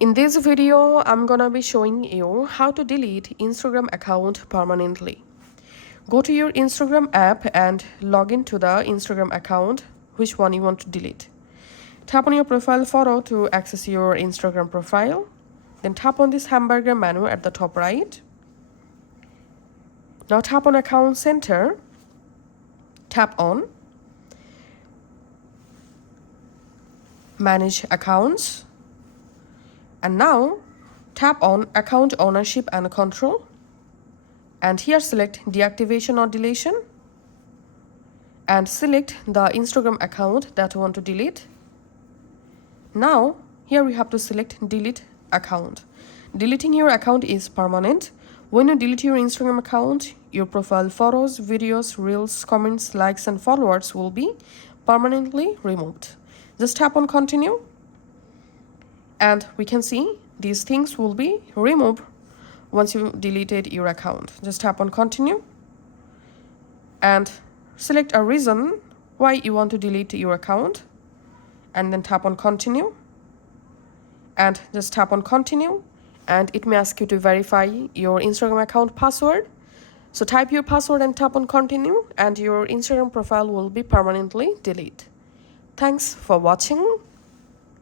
In this video, I'm gonna be showing you how to delete Instagram account permanently. Go to your Instagram app and log into the Instagram account, which one you want to delete. Tap on your profile photo to access your Instagram profile. Then tap on this hamburger menu at the top right. Now tap on Account Center. Tap on Manage Accounts. And now tap on Account Ownership and Control. And here select Deactivation or Deletion. And select the Instagram account that you want to delete. Now here we have to select Delete Account. Deleting your account is permanent. When you delete your Instagram account, your profile photos, videos, reels, comments, likes, and followers will be permanently removed. Just tap on Continue. And we can see these things will be removed once you deleted your account. Just tap on Continue and select a reason why you want to delete your account, and then tap on Continue and just tap on Continue, and it may ask you to verify your Instagram account password. So type your password and tap on Continue, and your Instagram profile will be permanently deleted. Thanks for watching.